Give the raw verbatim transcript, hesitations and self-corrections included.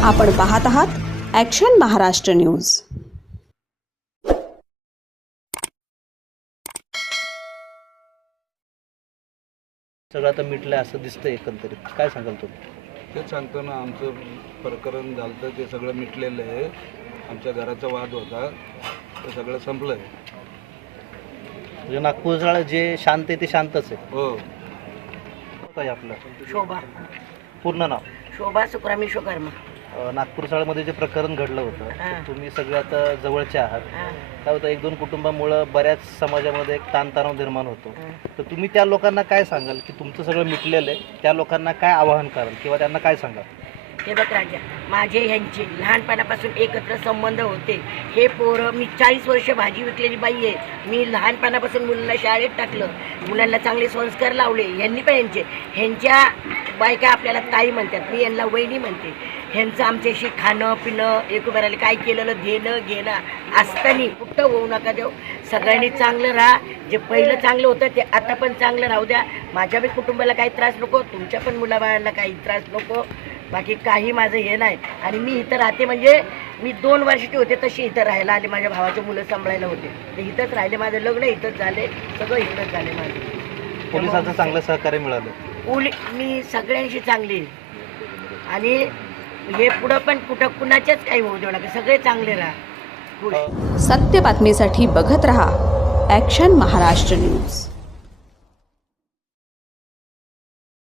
आपण पाहत आहात ॲक्शन महाराष्ट्र न्यूज। सगळं आता मिटलं असं दिसतंय एकंदरीत, काय सांगाल तुम्ही? ते सांगतो ना, आमचं प्रकरण झालं ते सगळं मिटलेलं आहे। आमच्या घराचा वाद होता ते सगळं संपलं आहे। म्हणजे नागपूरचं जे शांत आहे ते शांतच आहे। हो। काय आपलं शोभा पूर्ण नाव? शोभा सुक्रामी विश्वकर्मा। नागपूर शाळेमध्ये जे प्रकरण घडलं होतं हां. ते तुम्ही सगळे आता जवळचे आहात। हां. काय होतं, एक दोन कुटुंबामुळे बऱ्याच समाजामध्ये एक ताणतणाव निर्माण होतो। हां. तर तुम्ही त्या लोकांना काय सांगाल की तुमचं सगळं मिटलेलं आहे, त्या लोकांना काय आवाहन कराल किंवा त्यांना काय सांगाल? हे बघ राजा, माझे ह्यांचे लहानपणापासून एकत्र संबंध होते। हे पोरं, मी चाळीस वर्ष भाजी विकलेली बाई आहे। मी लहानपणापासून मुलांना शाळेत टाकलं, मुलांना चांगले संस्कार लावले। ह्यांनी पण यांचे ह्यांच्या बायका आपल्याला ताई म्हणतात, मी यांना वहिनी म्हणते। ह्यांचं आमच्याशी खाणं पिणं एक उभं राहिलं, काय केलेलं देणं घेणं असताना कुठं होऊ नका देऊ। सगळ्यांनी चांगलं राहा, जे पहिलं चांगलं होतं ते आता पण चांगलं राहू द्या। माझ्या बी कुटुंबाला काही त्रास नको, तुमच्या पण मुलाबाळांना काही त्रास नको, बाकी काही माझं हे नाही। आणि मी इथं राहते म्हणजे मी दोन वर्षाची होते तशी इथं राहायला आले, माझ्या भावाचे मुलं सांभाळायला होते ते इथंच राहिले। माझं लग्न इथंच झाले, सगळं इथंच झाले माझं। पोलिसांचं चांगलं सहकार्य मिळालं? पोली मी सगळ्यांशी चांगली, आणि हे पुढं पण कुठं कुणाच्याच काही होऊ देऊ नका, सगळे चांगले राहा। सत्य बातमीसाठी बघत रहा ॲक्शन महाराष्ट्र न्यूज।